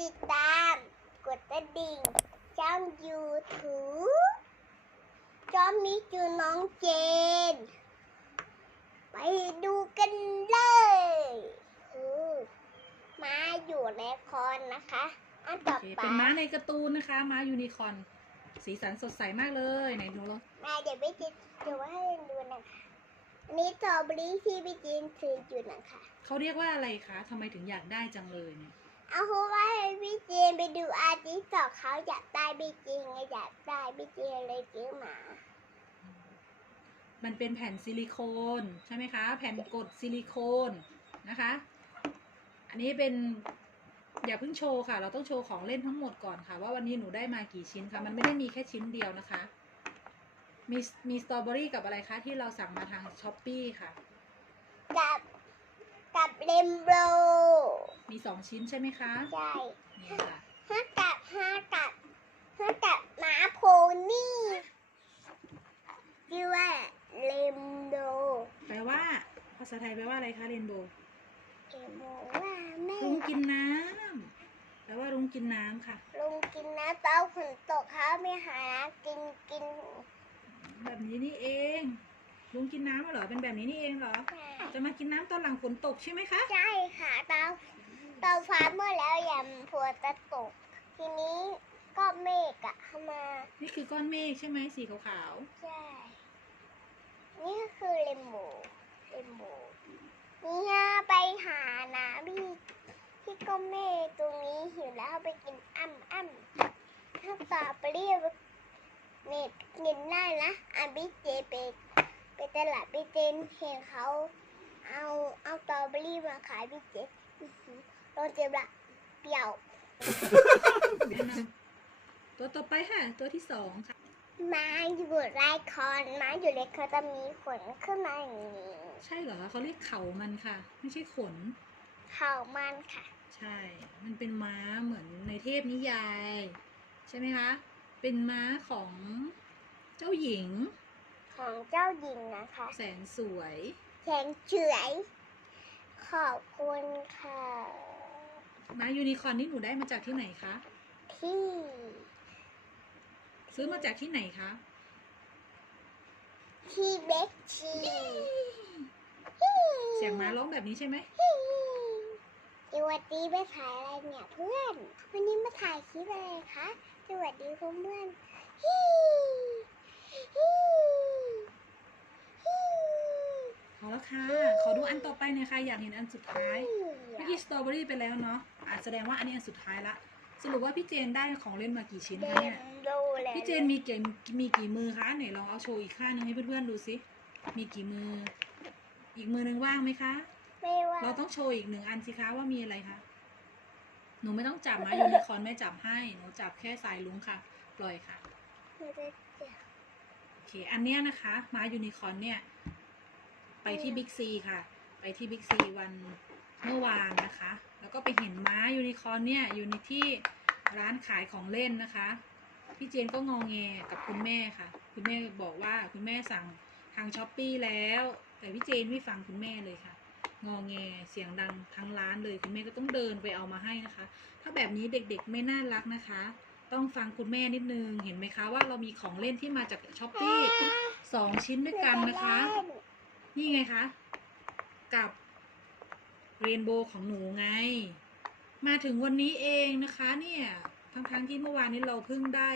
ติดตาม กดกระดิ่ง ช่องยูทูบจอมมีจูน้องเจน ไปดูกันเลยคือมาอยู่ในคอนนะคะ อันโอต่อเคไปเป็นม้าในการ์ตูนนะคะ ม้ายูนิคอร์นสีสันสดใสมากเลย ไหนดูลองมาเดี๋ยวไม่จินจะว่าให้ดูนะคะอันนี้สตรอเบอรี่ที่พี่จินซื้ออยู่นะคะ เขาเรียกว่าอะไรคะทำไมถึงอยากได้จังเลยเนี่ย เอาเพราะว่าพี่เจนไปดูอาร์ติสต์ของเขาอยากได้พี่เจนไงอยากได้พี่เจนเลยซื้อมา มันเป็นแผ่นซิลิโคนใช่ไหมคะ แผ่นกดซิลิโคนนะคะ อันนี้เป็นอย่าเพิ่งโชว์ค่ะ เราต้องโชว์ของเล่นทั้งหมดก่อนค่ะ ว่าวันนี้หนูได้มากี่ชิ้นค่ะมันไม่ได้มีแค่ชิ้นเดียวนะคะ มีมีสตรอเบอรี่กับอะไรคะที่เราสั่งมาทางช้อปปี้ค่ะ กับ กับเรมโบมีสองชิ้นใช่ไหมคะใช่นี่ค่ะห้ากับห้ากับห้ากับหมาโพนี่ชื่อว่าเรมโบแปลว่า ภาษาไทยแปลว่าอะไรคะเรนโบว์เอ๋บอกว่าแม่รุ้งกินน้ำแปลว่ารุ้งกินน้ำค่ะลุงกินน้ำเต้าฝนตกเขาไม่หาน้ำกินกิน แบบนี้นี่เอง ลุงกินน้ำเหรอ เป็นแบบนี้นี่เองเหรอ จะมากินน้ำตอนหลังฝนตกใช่ไหมคะ ใช่ค่ะเตาเตาฟ้าเมื่อแล้วยำผัวจะตก ทีนี้ก็เมฆอะเข้ามา นี่คือก้อนเมฆใช่ไหมสีขาวใช่ นี่ก็คือเลมโบเลมโบนี่ฮะไปหาน้ำพี่พี่ก็เมฆตรงนี้หิวแล้วเอาไปกินอ้ำอ้ำถ้าต่อไปเรียกเมฆกินได้นะอันพี่เจไปไป ตลาดพี่เจนเห็นเขาเอาเอาตอเบอรี่มาขายพี่เจอื้อหือโดนเจ็บละเปรี้ยวตัวต่อไปค่ะ ตัวที่สองค่ะมาอยู่ไรคอนมาอยู่ในคอนจะมีขนขึ้นมาอย่างนี้ ใช่เหรอเขาเรียกเขามันค่ะ ไม่ใช่ขน เขามันค่ะ ใช่ มันเป็นม้าเหมือนในเทพนิยาย ใช่ไหมคะ เป็นม้าของเจ้าหญิง ของเจ้าหญิงนะคะ แสนสวยแสงเฉยขอบคุณค่ะม้ายูนิคอร์นนี่หนูได้มาจากที่ไหนคะที่ซื้อมาจากที่ไหนคะที่เบ็กชีเสียงม้าร้องแบบนี้ใช่ไหมสวัสดีไปถ่ายอะไรเนี่ยเพื่อน วันนี้มาถ่ายคลิปอะไรคะสวัสดีเพื่อนเพื่อน เอาละค่ะ ขอดูอันต่อไปหน่อยค่ะ อยากเห็นอันสุดท้ายเมื่อกี้สตรอเบอรี่ไปแล้วเนาะอาจแสดงว่าอันนี้อันสุดท้ายละ สรุปว่าพี่เจนได้ของเล่นมากี่ชิ้นเดคะเนี่ยมโดแลพี่เจนมีกี่มีกี่มือคะไหนลองเอาโชว์อีกข้างหนึงให้เพื่อนๆดูสิมีกี่มือ อีกมือหนึงว่างไหมคะ ไม่ว่าเราต้องโชว์อีกหนึ่งอันสิคะว่ามีอะไรคะ หนูไม่ต้องจับมายูนิคอร์นไม่จับให้ หนูจับแค่สายลุงค่ะ ปล่อยค่ะ ไม่ได้เจ็บโอเค อันเนี้ยนะคะ ม้ายูนิคอร์นเนี่ย ไปที่บิ๊กซีค่ะ ไปที่บิ๊กซีวันเมื่อวานนะคะ แล้วก็ไปเห็นม้ายูนิคอร์นเนี่ยอยู่ในที่ร้านขายของเล่นนะคะ พี่เจนก็งองแงกับคุณแม่ค่ะ คุณแม่บอกว่าคุณแม่สั่งทางช้อปปีแล้ว แต่พี่เจนไม่ฟังคุณแม่เลยค่ะ งองแงเสียงดังทั้งร้านเลยคุณแม่ก็ต้องเดินไปเอามาให้นะคะ ถ้าแบบนี้เด็กๆไม่น่ารักนะคะ ต้องฟังคุณแม่นิดนึง เห็นไหมคะว่าเรามีของเล่นที่มาจากช้อปปี้สองชิ้นด้วยกันนะคะ นี่ไงคะ กับเรนโบว์ของหนูไง มาถึงวันนี้เองนะคะเนี่ยทั้งๆที่เมื่อวานนี้เราเพิ่งได้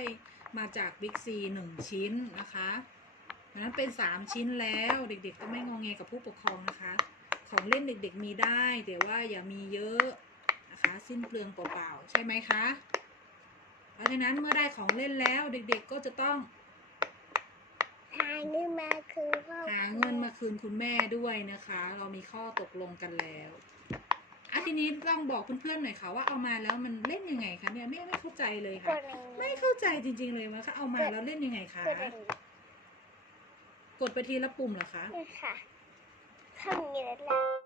มาจากบิ๊กซีหนึ่งชิ้นนะคะดังนั้นเป็นสามชิ้นแล้วเด็กๆก็ไม่งองแงกับผู้ปกครองนะคะ ของเล่นเด็กๆมีได้ แต่ว่าอย่ามีเยอะนะคะ สิ้นเปลืองเปล่าๆใช่ไหมคะ เพราะฉะนั้นเมื่อได้ของเล่นแล้วเด็กๆก็จะต้อง หาเงินมาคือพ่อหาเงินมาคืนคุณแม่ด้วยนะคะ เรามีข้อตกลงกันแล้วอะทีนี้ลองบอกเพื่อนๆหน่อยค่ะว่าเอามาแล้วมันเล่นยังไงคะเนี่ยไม่ไม่เข้าใจเลยกค่ะ ดอันนี้ไม่เข้าใจจริง ๆเลยว่าเอามาแล้วเล่นยังไงคะกดอันนี้กดไปทีละปุ่มเหรอคะ นี่ค่ะทำเยอะแล้ว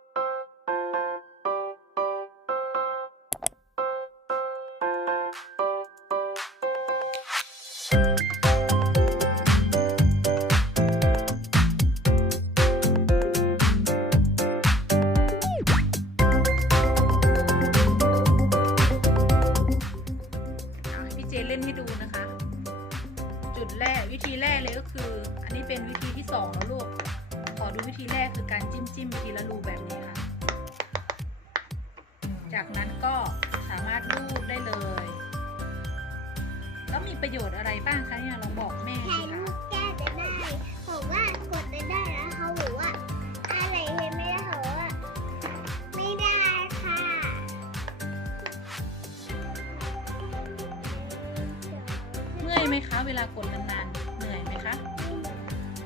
กคือการจิ้มจิ้มทีละรูแบบนี้ค่ะ จากนั้นก็สามารถรูดได้เลย แล้วมีประโยชน์อะไรบ้างคะเนี่ยลองบอกแม่ถ่าสิยรูคะปแก้จะได้บอกว่ากดจะได้แล้วเขาบอกว่าอะไรเห็นไม่ได้เขาบอกว่าไม่ได้ค่ะเมื่อยไหมคะ เวลากดนานๆเหนื่อยไหมคะ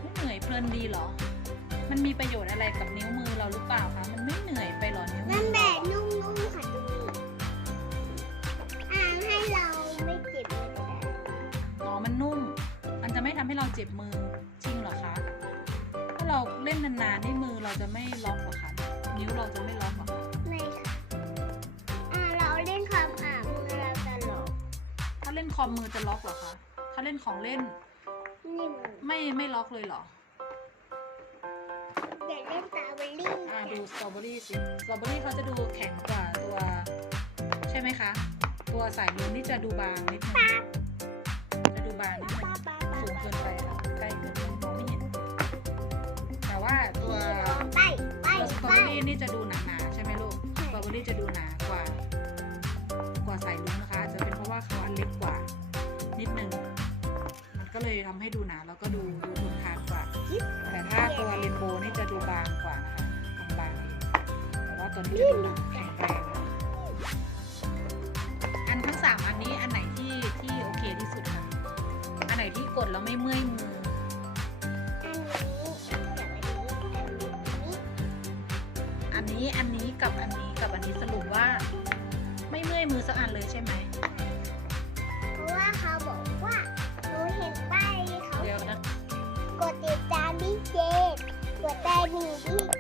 ไม่เหนื่อยเพลินดีเหรอ มันมีประโยชน์อะไรกับนิ้วมือเราหรือเปล่าคะ มันไม่เหนื่อยไปเหรอนิ้วมืนั่นอแบเราบนุ่มๆค่ะตรงนี้อ่าให้เราไม่เจ็บเลยก็ได้อ๋อมันนุ่ม มันจะไม่ทำให้เราเจ็บมือจริงเหรอคะ ถ้าเราเล่นนานๆนี่มือเราจะไม่ล็อกเหรอคะ นิ้วเราจะไม่ล็อกเหรอคะ ไม่ค่ะอ่าเราเล่นความอ่ามือเราจะหลอกถ้าเล่นคอมมือจะล็อกเหรอคะ ถ้าเล่นของเล่นนี่มือไม่ไม่ล็อกเลยเหรอ ดูสตรอเบอรี่สิ สตรอเบอรี่เขาจะดูแข็งกว่าตัว ใช่ไหมคะ ตัวสายลุ้นนี่จะดูบางนิดนึงจะดูบางนิดนึงสูงเกินไปค่ะใกล้เกินไปมองไม่เห็น แต่ว่าตัวตัวสตรอเบอรี่นี่จะดูหนาๆใช่ไหมลูก สตรอเบอรี่จะดูหนากว่า กว่าสายลุ้งนะคะ จะเป็นเพราะว่าเขาอันเล็กกว่า นิดนึง มันก็เลยทำให้ดูหนาแล้วก็ดูดู แต่ว่าตัวนี้จะดูหนาแข็งแรงนะคะอันทั้งสามอันนี้อันไหนที่ที่โอเคที่สุดคะอันไหนที่กดแล้วไม่เมื่อยมืออันนี้กับอันนี้อันนี้อันนี้อันนี้กับอันนี้กับอันนี้สรุปว่า ไม่เมื่อยมือสักอันเลยใช่ไหม เพราะว่าเขาบอกว่าหนูเห็นป้ายเขาเดี๋ยวนะ กดติดตามพี่เจนกดได้หนึ่งพี่